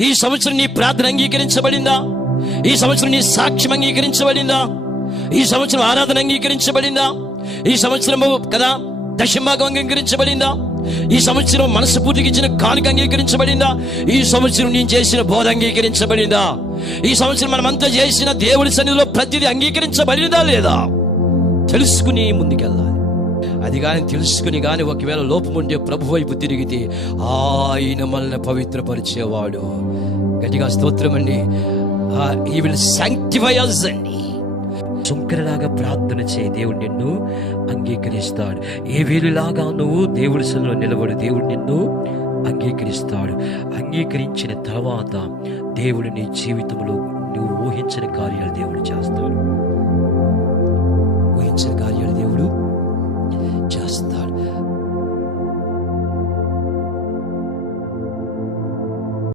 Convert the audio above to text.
ఈ సంవత్సరం నీ ప్రార్థన అంగీకరించబడిందా? ఈ సంవత్సరం నీ సాక్ష్యం అంగీకరించబడిందా? ఈ సంవత్సరం ఆరాధన అంగీకరించబడిందా? ఈ సంవత్సరము కదా దశమభాగం అంగీకరించబడిందా? ఈ సంవత్సరం మనస్ఫూర్తికి ఇచ్చిన కానుక అంగీకరించబడిందా? ఈ సంవత్సరం నేను చేసిన బోధ అంగీకరించబడిందా? ఈ సంవత్సరం మనమంతా చేసిన దేవుడి సన్నిధిలో ప్రతిదీ అంగీకరించబడిందా లేదా తెలుసుకుని ముందుకెళ్ళాలి. అది కానీ తెలుసుకుని కానీ ఒకవేళ లోపం ఉంటే ప్రభు వైపు తిరిగితే ఆయన మనల్ని పవిత్రపరిచేవాడు. గట్టిగా స్తోత్రం అండి. He will sanctify us అండి. శంకరలాగా ప్రార్థన చేయి, దేవుడు నిన్ను అంగీకరిస్తాడు. ఏ వేలులాగా నువ్వు దేవుడి సన్నిధిలో నిలబడు, దేవుడు నిన్ను అంగీకరిస్తాడు. అంగీకరించిన తర్వాత దేవుడు నీ జీవితంలో నువ్వు ఊహించిన కార్యాలు దేవుడు చేస్తాడు. ఊహించిన